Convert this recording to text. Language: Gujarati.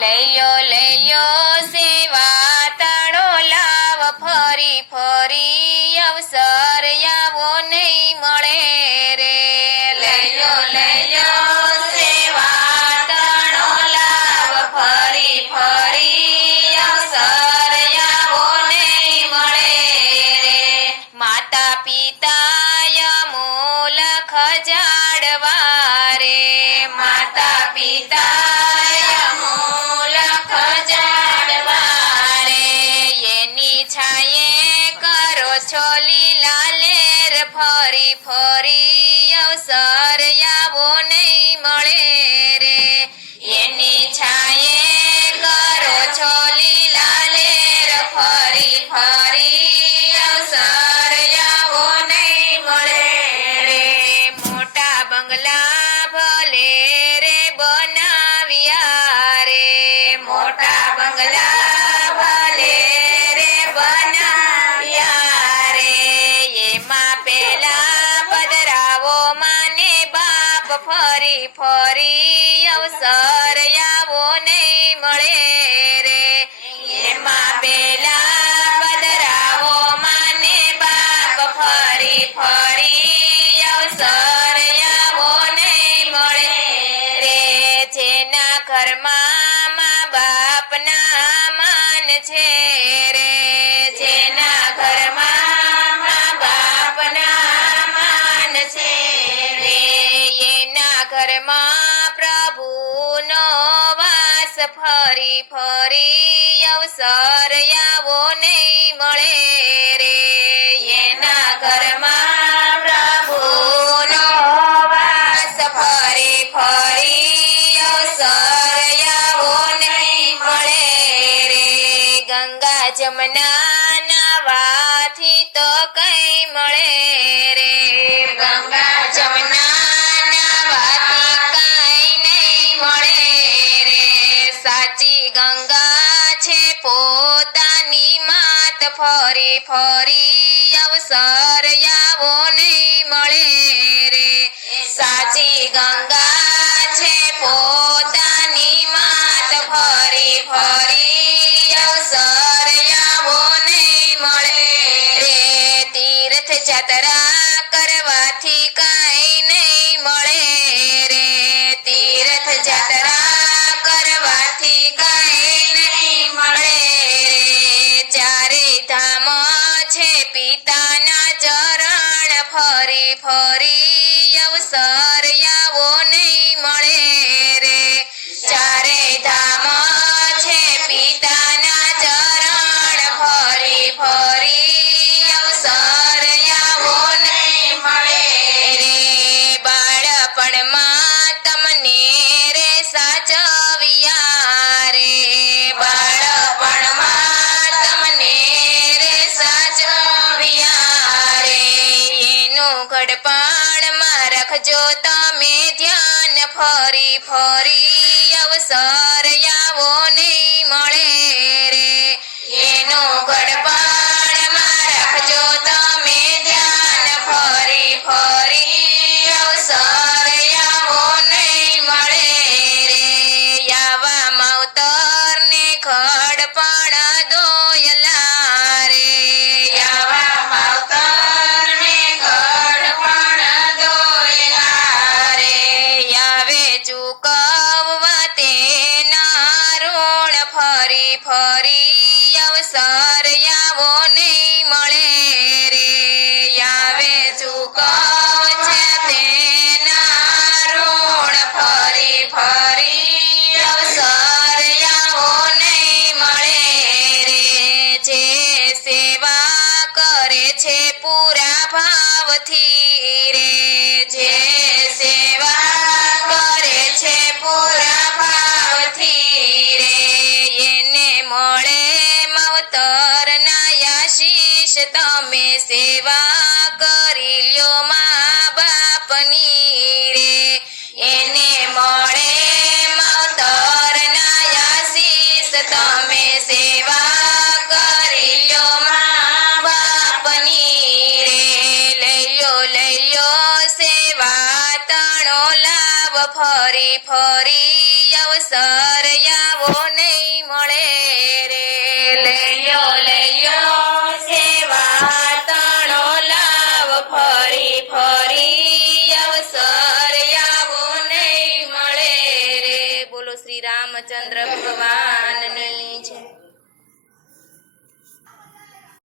લઈ લ્યો સેવા તાળો લાવ ફરી ફરી અવસર આવો નહીં મળે રે લઈ લ્યો સેવા તાળો લાવ ફરી ફરી અવસર આવો નહીં મળે રે માતા પિતા અમૂલખ જાડવા રે માતા પિતા ફરી ફરી અવસર આવો નહીં મળે રે એની છાયે કરો છો લીલા લેર ફરી ફરી અવસર આવો નહીં મળે રે મોટા બંગલા ભલે રે બનાવ્યા રે મોટા બંગલા ભલે રે બનાવ્યા રે એમાં ફરી ફરી અવસર આવો નહીં મળે રે એમાં પેલા પધરાવો માને બાપ ફરી ફરી અવસર આવો નહીં મળે રે જેના ઘરમાં મા બાપના માન છે રે જેના ઘરમાં મા બાપના માન છે ઘરમાં પ્રભુનો વાસ ફરી ફરી અવસર આવો નહીં મળે રે એના ઘરમાં પ્રભુનો વાસ ફરી ફરી અવસર આવો નહીં મળે રે ગંગા જમના નાવાથી તો કઈ મળે રે ગંગા જમના ગંગા છે પોતાની માત ફરી ફરી અવસર આવો નહીં મળે રે સાચી ગંગા છે પોતાની માત ફરી ફરી અવસર આવો નહીં મળે રે તીર્થ જાત્રા કરવાથી કાંઈ નહીં મળે રે તીર્થ જાત્રા કરવાથી પિતાના ચરણ ફરી ફરી અવસર આવો નહીં મળે રે ચારે ધામ છે પિતાના ચરણ ફરી ફરી અવસર આવો નહીં મળે રે બાળપણમાં તમને રે સાચવ્યા રે બાળપણમાં તમને ઘડપણમાં રાખજો તમે ધ્યાન ફરી ફરી અવસર આવો નહીં મળે રે એનું ઘડપણમાં રાખજો તમે ધ્યાન ફરી ફરી અવસર આવો નહીં મળે રે આવા માવતર ને ઘડપણ દોયલા રે આવા માવતર ને ચૂકવવા તેના ઋણ ફરી ફરી અવસર આવો નહીં મળે રે આવે ચૂકવ છે તેના ઋણ ફરી ફરી અવસર આવો નહીં મળે રે જે સેવા કરે છે પૂરા ભાવથી રે જે સેવા પૂરા ભાવથી રે એને મળે માવતર ના આશીષ તમે સેવા કરી લ્યો મા બાપની રે એને મળે માવતર ના આશીષ તમે સેવા કરી લ્યો મા બાપની રે લઈ લ્યો સેવા તાણો લાવ ફરી ફરી અવસર આવો નહીં મળે રે લઈયો સેવા તણો લાવ ફરી ફરી અવસર આવો નહીં મળે રે. બોલો શ્રી રામચંદ્ર ભગવાનની જય.